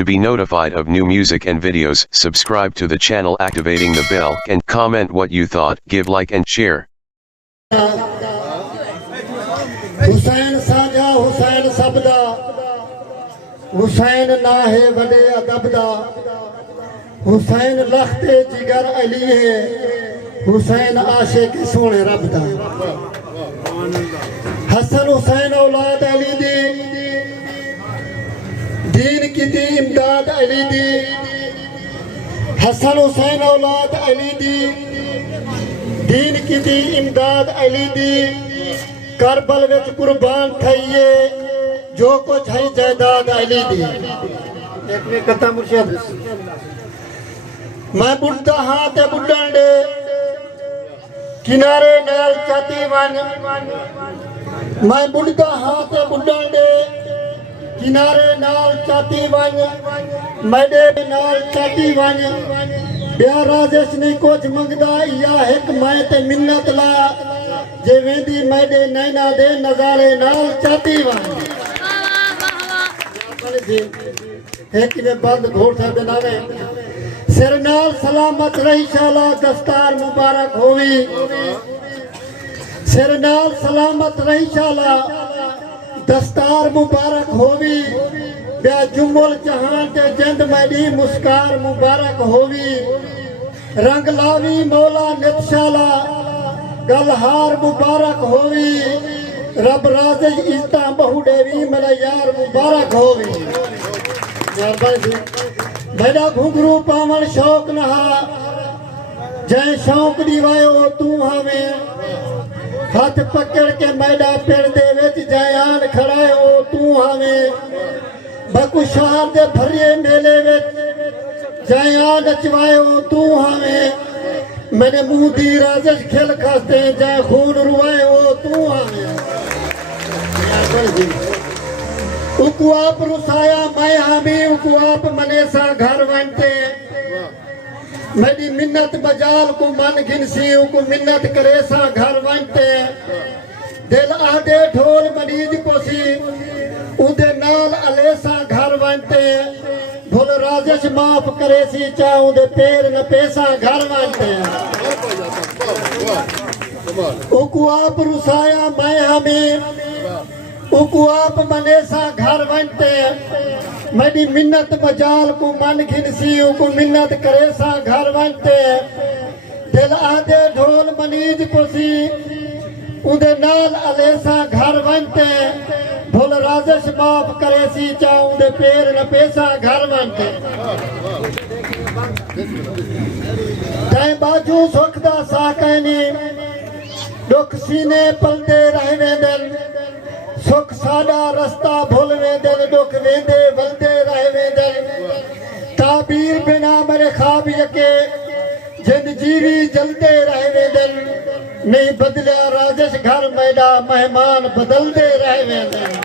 To be notified of new music and videos, subscribe to the channel activating the bell and comment what you thought, give like and share. Hussain साझा हुसैन सबदा हुसैन ना है वडे अदब दा हुसैन लखते जिगर अली है हुसैन आशिक सोने रब दा हसन हुसैन औलाद अली दी दीन की दी इमदाद अली दी हसन हुसैन औलाद अली दी दीन की दी इमदाद अली दी करबल विच कुर्बान थईए जो कुछ है जायदाद अली दी एक में कथा मुर्शिद मैं बुढ़दा हां ते बुढ़न दे किनारे नाल चाती वन मैं बुढ़दा हां ते बुढ़न दे किनारे नाल चाती वन मेरे नाल चाती वन ब्याह राजेश ने कुछ मंगदा या एक मैं ते मिन्नत ला जे वेंदी मेरे नैना दे नजारे नाल चाती वन एक में बंद घोटा बनावे सिर नाल सलामत रही शाला दस्तार मुबारक होवी सिर नाल सलामत रही शाला दस्तार मुबारक होवी ब्या जुम्मल जहां ते जिंद मेरी मुस्कार मुबारक होवी रंग लावी मौला नितशाला गलहार मुबारक होवी रब राजे इज्जता बहु देवी मेरा यार मुबारक होवी मेरा घुंघरू पावन शौक नहा जय शौक दीवायो तू हमें हाथ पकड़ के मैडा पेड़ दे विच जयान खड़ाए ओ तू हमें बकुशार दे भरिए मेले विच जयान नचवाए ओ तू हमें मैंने मुंह दी राजेश खेल खास्ते जय खून रुवाए ओ तू हमें उकुआप रुसाया मैं हामी उकुआप मनेसा घर वंटे मेरी मिन्नत बजाल को मन घिनसी को मिन्नत करे सा घर वंटे दिल आदे ढोल मरीज कोसी उदे नाल अलेसा घर वंटे भूल राजेश माफ करे सी चाहूं दे पैर न पैसा घर वंटे उकुआप रुसाया मैं हामी उकुआप मनेसा घर वंटे मेरी मिन्नत बजाल को मन घिनसी को मिन्नत करे सा घर वंटे दिल आदे ढोल मनीज कोसी उदे नाल अलेसा घर वंटे भूल राजेश माफ करे सी चाहूं दे पैर न पैसा घर वंटे तै बाजू सुख दा साकैनी दुख सीने पलदे रह वेंदन सुख साडा रस्ता भूल वेंदन दुख वेंदे वलदे रह वेंदन ताबीर बिना मेरे ख्वाब यके जिंद जीवी जलदे रह वेंदन नहीं बदलिया राजेश घर मैडा मेहमान बदलदे रह वेंदन।